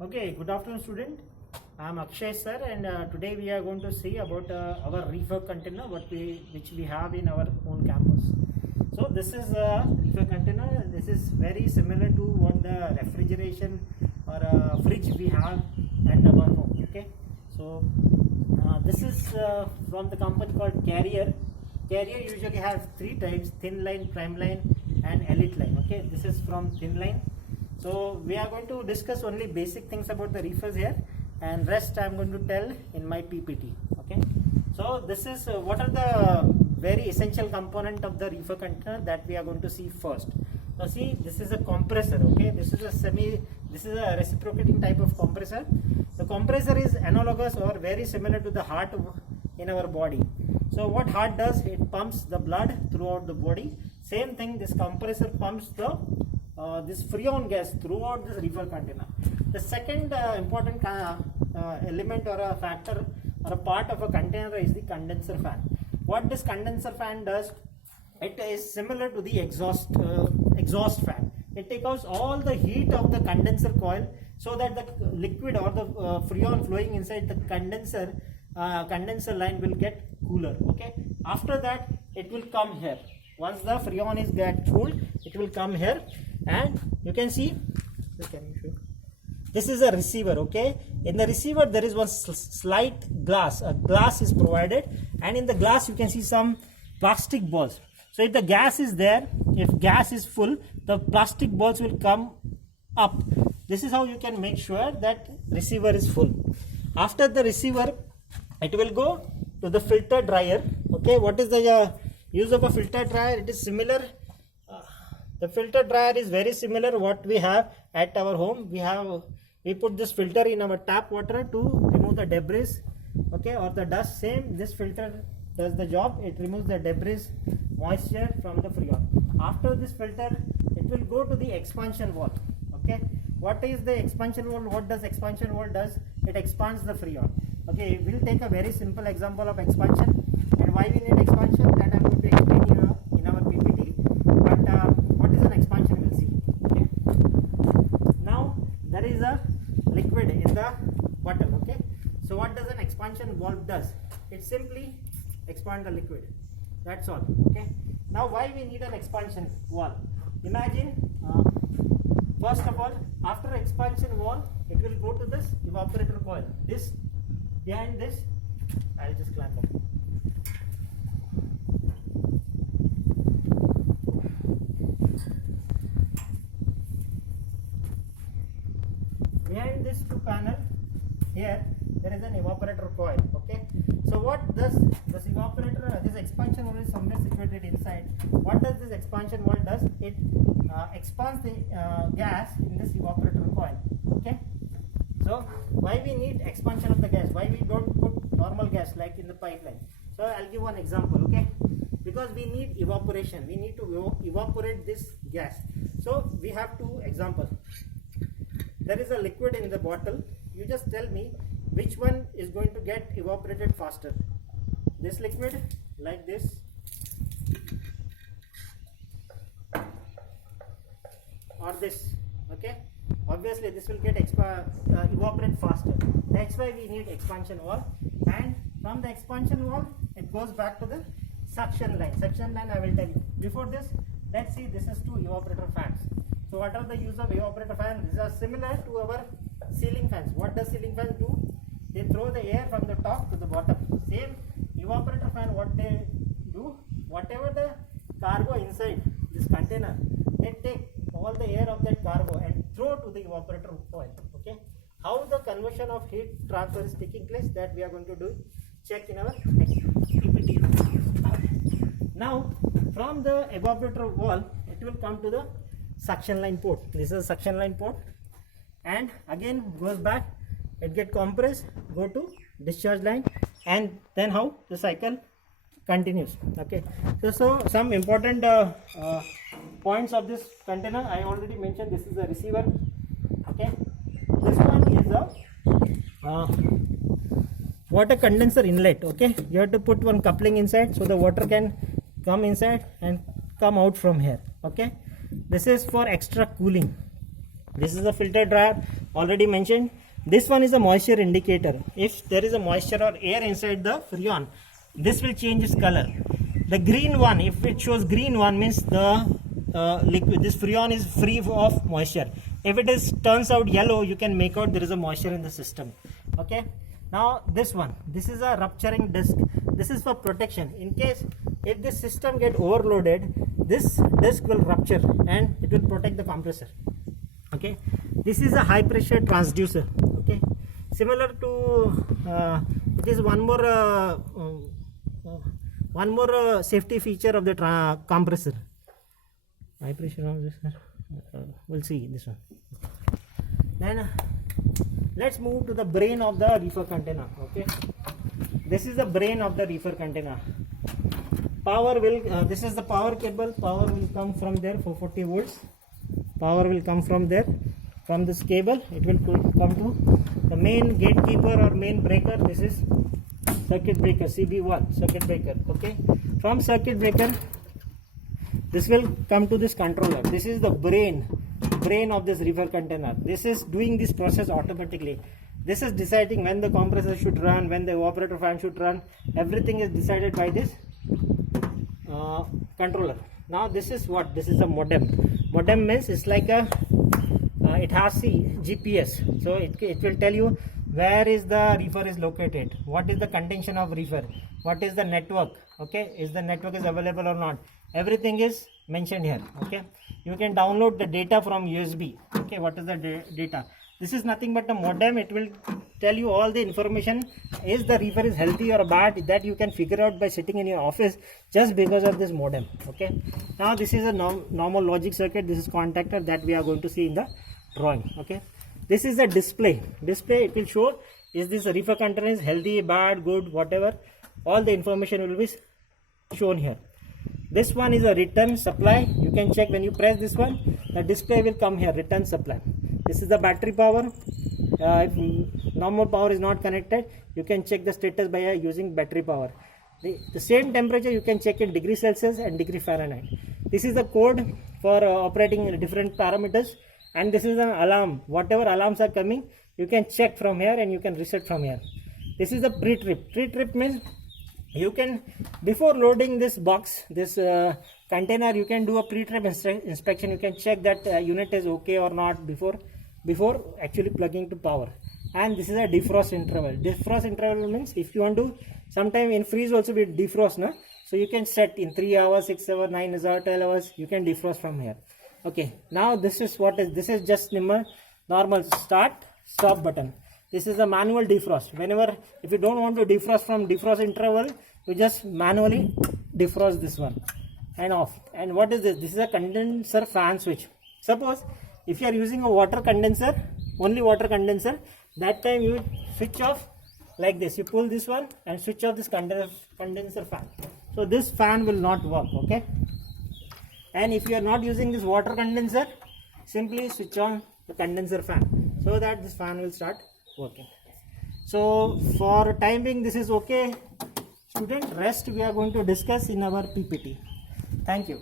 Okay, good afternoon student. I am Akshay sir, and today we are going to see about our reefer container which we have in our own campus. So this is a reefer container. This is very similar to what the refrigeration or fridge we have at our home. Okay, so this is from the company called Carrier. Carrier usually have three types: thin line, prime line and elite line. Okay, this is from thin line. So we are going to discuss only basic things about the reefers here, and rest I am going to tell in my PPT. Okay, so this is what are the very essential component of the reefer container that we are going to see first. Now see, this is a compressor. Okay, this is a reciprocating type of compressor. The compressor is analogous or very similar to the heart in our body. So what heart does, it pumps the blood throughout the body. Same thing, this compressor pumps the this freon gas throughout this reefer container. The second important element or a factor or a part of a container is the condenser fan. What this condenser fan does, it is similar to the exhaust fan. It takes out all the heat of the condenser coil so that the liquid or the freon flowing inside the condenser line will get cooler. Okay, after that it will come here. Once the freon is get cooled, it will come here, and you can see, this is a receiver. Okay, in the receiver there is one slight glass. A glass is provided, and in the glass you can see some plastic balls. So if the gas is there, if gas is full, the plastic balls will come up. This is how you can make sure that receiver is full. After the receiver, it will go to the filter dryer. Okay, what is the use of a filter dryer? It is similar. The filter dryer is very similar what we have at our home. We put this filter in our tap water to remove the debris, okay, or the dust. Same, this filter does the job. It removes the debris, moisture from the freon. After this filter, it will go to the expansion valve. Okay, what is the expansion valve? What does expansion valve does? It expands the freon. Okay, we'll take a very simple example of expansion, and why we need expansion, that I'm going to explain in our PPT. But what is an expansion, we'll see. Okay, now there is a liquid in the bottle. Okay, so what does an expansion valve does? It simply expand the liquid. That's all. Okay, now why we need an expansion valve? Imagine, first of all, after expansion valve, it will go to this evaporator coil. This behind this, I'll just clamp up. Behind this two panel here, there is an evaporator coil. Okay, so what does this evaporator, this expansion valve is somewhere situated inside. What does this expansion valve does? It expands the gas in this evaporator coil. Okay, so why we need expansion of the gas? Why we don't put normal gas like in the pipeline? So I'll give one example. Okay, because we need evaporation, we need to evaporate this gas. So we have two examples. There is a liquid in the bottle. You just tell me which one is going to get evaporated faster. This liquid, like this, or this. Okay, obviously this will get evaporate faster. That's why we need expansion valve, and from the expansion valve it goes back to the suction line. Suction line I will tell you. Before this, let's see, this is two evaporator fans. So what are the use of evaporator fan? These are similar to our ceiling fans. What does ceiling fans do? They throw the air from the top to the bottom. Same evaporator fan, what they do, whatever the cargo inside this container, they take all the air of that cargo and throw to the evaporator coil. Okay, how the conversion of heat transfer is taking place, that we are going to do check in our next PPT. Now from the evaporator valve, it will come to the suction line port. This is a suction line port, and again goes back, it get compressed, go to discharge line, and then how the cycle continues. Okay, so some important points of this container I already mentioned. This is a receiver. Okay, this one is a water condenser inlet. Okay, you have to put one coupling inside so the water can come inside and come out from here. Okay, this is for extra cooling. This is a filter dryer. already mentioned. This one is a moisture indicator. If there is a moisture or air inside the Freon, this will change its color. The green one, if it shows green one, means the liquid, this Freon is free of moisture. If it is turns out yellow, you can make out there is a moisture in the system. Okay. Now this one, this is a rupturing disc. This is for protection. In case if this system get overloaded, this disc will rupture and it will protect the compressor. Okay. This is a high pressure transducer. Okay. Similar to it is one more safety feature of the compressor. High pressure transducer. We'll see this one. Then let's move to the brain of the reefer container. Okay, this is the brain of the reefer container. Power will this is the power cable. Power will come from there, 440 volts. Power will come from there, from this cable. It will come to the main gatekeeper or main breaker. This is circuit breaker, CB1 circuit breaker. Okay, from circuit breaker, this will come to this controller. This is the brain of this reefer container. This is doing this process automatically. This is deciding when the compressor should run, when the evaporator fan should run. Everything is decided by this controller. Now this is what? This is a modem. Modem means it's like a it has GPS, so it will tell you where is the reefer is located, what is the contention of reefer, what is the network. Okay, is the network is available or not. Everything is mentioned here. Okay, you can download the data from USB. Okay, what is the data? This is nothing but a modem. It will tell you all the information. Is the reefer is healthy or bad, that you can figure out by sitting in your office just because of this modem. Okay, now this is a normal logic circuit. This is contactor that we are going to see in the drawing. Okay, this is a display. It will show is this reefer container is healthy, bad, good, whatever. All the information will be shown here. This one is a return supply. You can check when you press this one, the display will come here, return supply. This is the battery power. If normal power is not connected, you can check the status by using battery power. The same temperature you can check in degree Celsius and degree Fahrenheit. This is the code for operating different parameters, and this is an alarm. Whatever alarms are coming, you can check from here and you can reset from here. This is the pre-trip. Pre-trip means you can, before loading this box, this container, you can do a pre-trip inspection. You can check that unit is okay or not before actually plugging to power. And this is a defrost interval. Defrost interval means if you want to, sometime in freeze also we defrost, na? So you can set in 3 hours, 6 hours, 9 hours, 12 hours, you can defrost from here. Okay, now this is this is just normal start stop button. This is a manual defrost. Whenever, if you don't want to defrost from defrost interval, you just manually defrost this one and off. And what is this? This is a condenser fan switch. Suppose if you are using a water condenser, only water condenser, that time you switch off like this. You pull this one and switch off this condenser fan. So this fan will not work. Okay. And if you are not using this water condenser, simply switch on the condenser fan so that this fan will start working. So for time being, this is okay, student. Rest we are going to discuss in our PPT. Thank you.